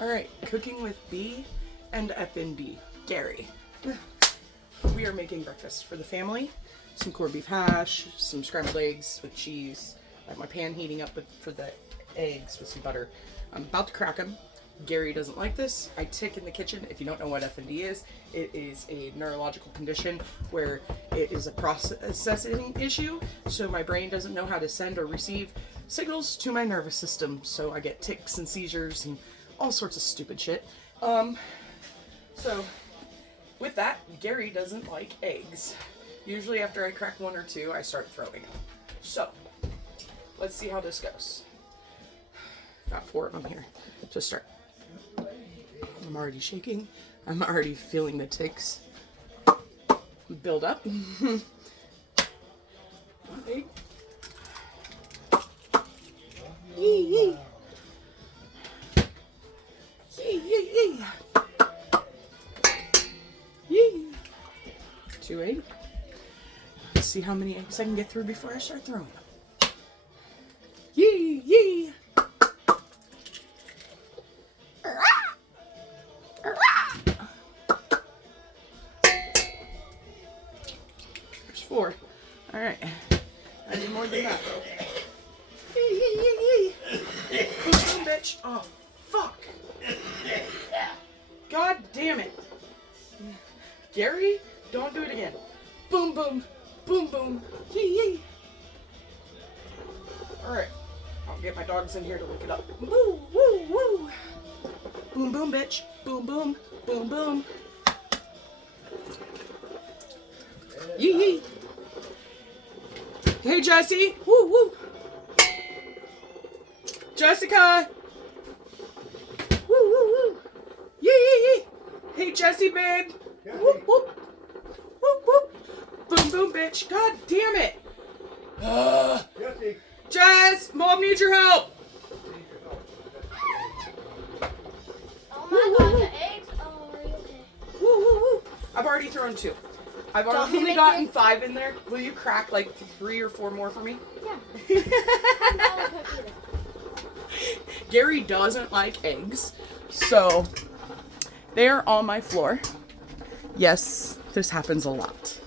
All right, cooking with B and FNB, Gary. We are making breakfast for the family. Some corned beef hash, some scrambled eggs with cheese. I have my pan heating up for the eggs with some butter. I'm about to crack them. Gary doesn't like this. I tick in the kitchen. If you don't know what FND is, it is a neurological condition where it is a processing issue. So my brain doesn't know how to send or receive signals to my nervous system. So I get tics and seizures and all sorts of stupid shit. So with that, Gary doesn't like eggs. Usually after I crack one or two, I start throwing them. So let's see how this goes. Got 4 of them here to start. I'm already shaking. I'm already feeling the tics build up. One egg. Yee yee. Yee yee yee. Yee. 2 eggs. Let's see how many eggs I can get through before I start throwing them. Yee yee. There's 4. All right. I need more than that though. Yee yee yee yee. Boom, bitch. Oh fuck. God damn it. Gary, don't do it again. Boom boom. Boom boom. Yee yee. Alright. I'll get my dogs in here to lick it up. Woo woo woo. Boom boom bitch. Boom boom. Boom boom. Yee yee. Hey Jesse. Woo woo. Jessica. Woo woo woo. Yee yee yee. Hey Jesse babe. Whoop whoop. Whoop whoop. Boom boom bitch. God damn it. Jess, Mom needs your help. Oh my god, the eggs. Oh, are you okay? Woo woo woo. I've already thrown 2. I've only gotten 5 in there. Will you crack like 3 or 4 more for me? Yeah. I'm not gonna cook either. Gary doesn't like eggs, so they're on my floor. Yes, this happens a lot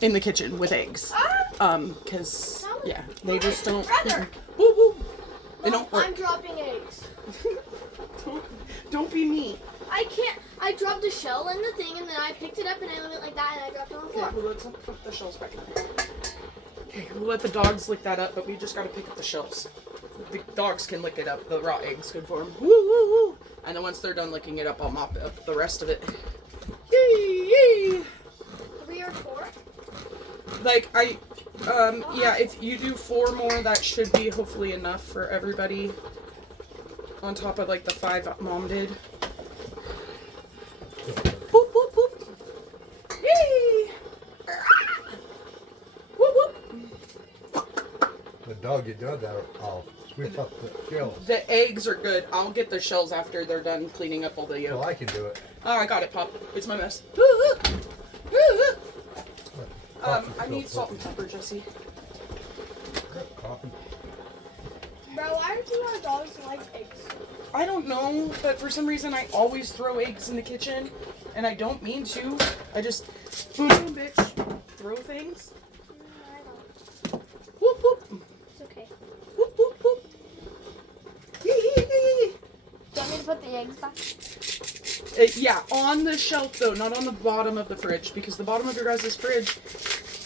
in the kitchen with eggs. Cause yeah, they just don't. Brother. Woo woo. They Mom, don't work. I'm dropping eggs. Don't be me. I can't. I dropped a shell in the thing and then I picked it up and I went like that and I dropped it on the Okay, floor. well, let's put the shells back in there. Okay, we'll let the dogs lick that up, but we just gotta pick up the shells. The dogs can lick it up. The raw egg's good for them. Woo woo woo. And then once they're done licking it up, I'll mop up the rest of it. Yee yee. 3 or 4? Like yeah, if you do 4 more, that should be hopefully enough for everybody. On top of like the 5 Mom did. Whoop whoop whoop. Yee. Whoop whoop. The dog you done that, I'll sweep up the shells. The eggs are good. I'll get the shells after they're done cleaning up all the yolk. Well, I can do it. Oh, I got it, Pop. It's my mess. I need salt and pepper, Jesse. Coffee. Bro, why do our dogs like eggs? I don't know, but for some reason I always throw eggs in the kitchen, and I don't mean to. I just boom boom bitch throw things. I don't. Whoop whoop. It's okay. Whoop whoop whoop. Yee yee yee. Do you want me to put the eggs back? Yeah, on the shelf though, not on the bottom of the fridge, because the bottom of your guys' fridge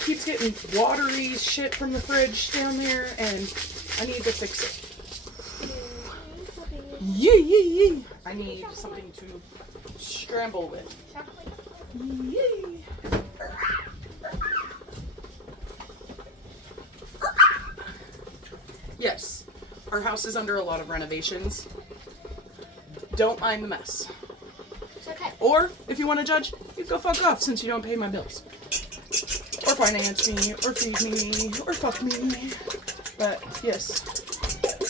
keeps getting watery shit from the fridge down there, and I need to fix it. Yee yee yee. I need something to scramble with. Yee. Yes, our house is under a lot of renovations. Don't mind the mess. It's okay. Or, if you want to judge, you go fuck off since you don't pay my bills. Or finance me, or feed me, or fuck me. But, yes,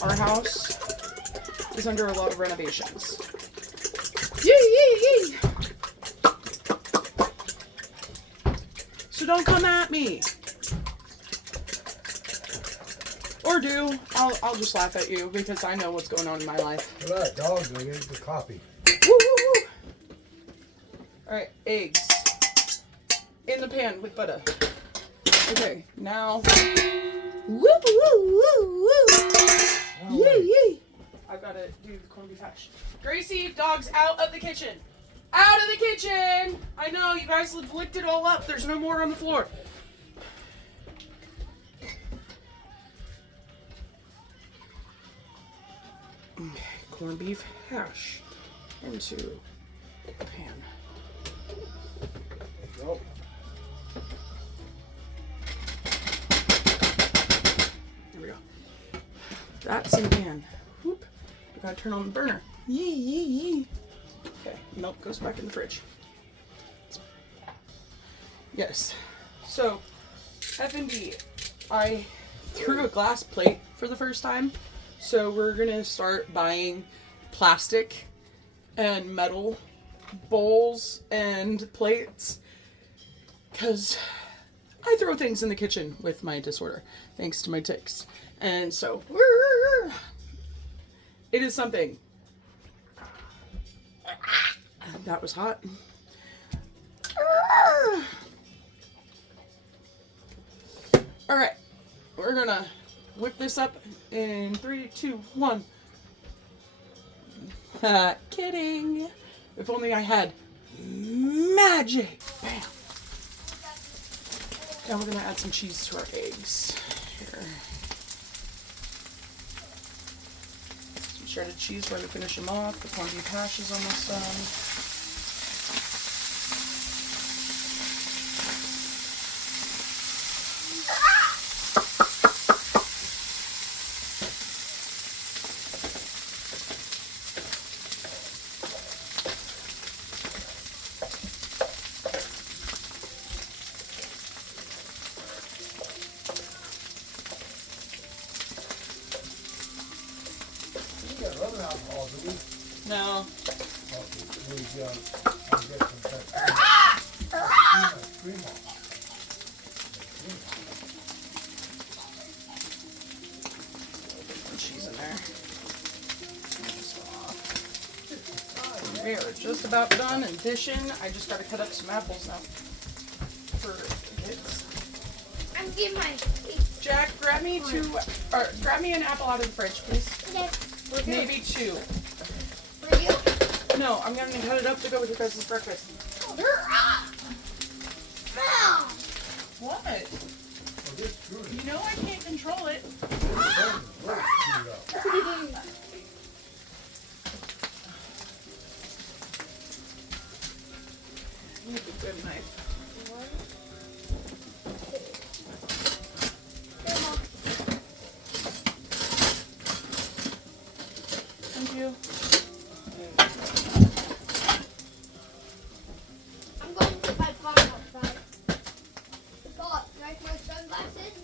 our house is under a lot of renovations. Yee yee yee! So don't come at me. Or Or do. I'll just laugh at you because I know what's going on in my life. Look at that dog doing the coffee. Woo, woo, woo. All right, eggs in the pan with butter. Okay, now. Woo, woo, woo, woo. Yee, yee. I've got to do the corned beef hash. Gracie, dog's out of the kitchen. Out of the kitchen! I know, you guys have licked it all up. There's no more on the floor. Okay, corned beef hash into the pan. Nope. There we go. That's in the pan. Whoop. We gotta turn on the burner. Yee, yee, yee. Okay, milk goes back in the fridge. Yes. So, F&B, I threw a glass plate for the first time. So we're gonna start buying plastic and metal bowls and plates. Because I throw things in the kitchen with my disorder, thanks to my tics. And so, it is something. That was hot. All right, we're gonna whip this up in 3, 2, 1. Kidding. If only I had magic. Bam. Now we're gonna add some cheese to our eggs. Here. Some shredded cheese while we finish them off. The corned beef hash is almost done. You got rubbing alcohol, do we? No. I'll get some cream on. Cheese in there. We are just about done and dishing. I just gotta cut up some apples now for the kids. I'm getting my. Jack, grab me an apple out of the fridge, please. Okay. Maybe 2. For you? No, I'm gonna cut it up to go with your guys' breakfast. What? Well, this screwed it. You know I can't control it. We're screwed up. You need a good knife. Thank you. I'm going to my farm outside. Thought, can I wear sunglasses?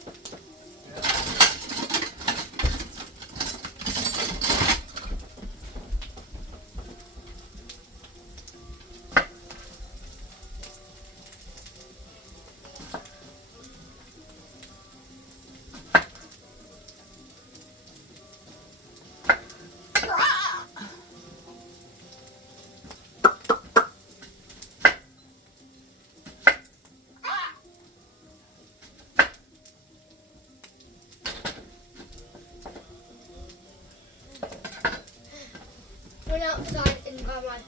Went outside and got my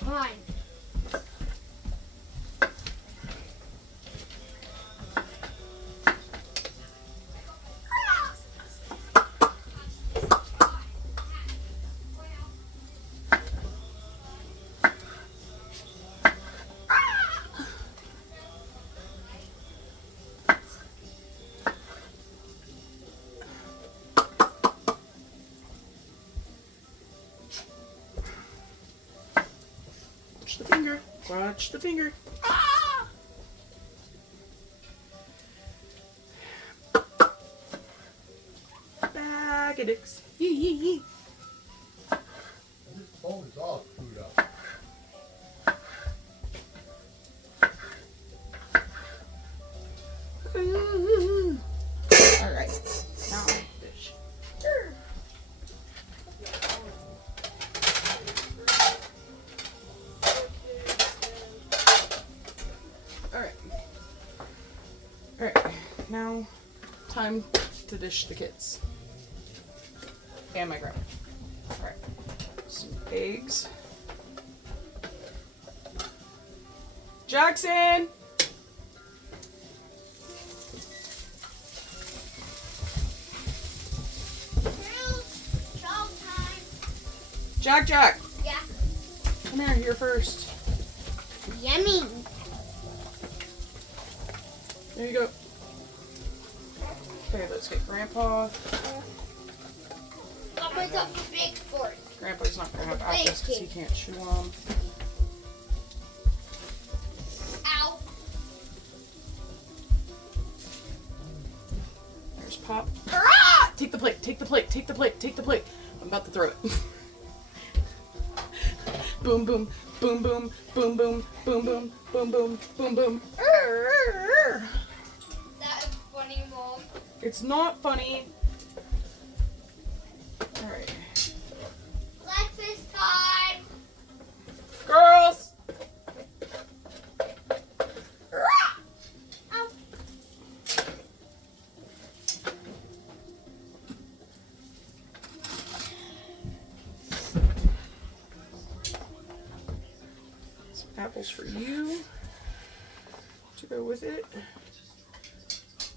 pine. Watch the finger. Watch the finger. Bag of dicks. Yee, yee, yee. This phone is all screwed up. All right. Now dish. time to dish the kids. And my grandma. Alright. Some eggs. Jackson! Child time. Jack! Yeah. Come here, you're first. Yummy. There you go. Okay, let's get Grandpa. Got myself a big fork. Grandpa's not gonna have apples because he can't chew them. Ow. There's Pop. Ah! Take the plate, take the plate, take the plate, take the plate. I'm about to throw it. Boom, boom, boom, boom, boom, boom, boom, boom, boom, boom, boom, boom. That is funny, Mom. It's not funny. Alright. Breakfast time. Girls! Ow. Some apples for you to go with it.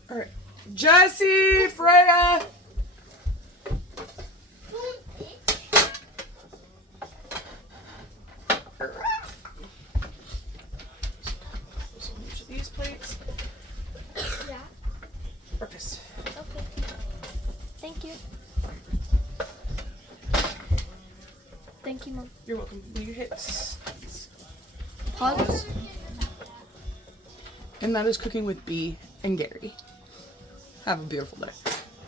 Alright. Jesse! Freya! So each of these plates. Yeah. Breakfast. Okay. Thank you. Thank you, Mom. You're welcome. Will you hit Pause. And that is Cooking with Bee and Gary. Have a beautiful day.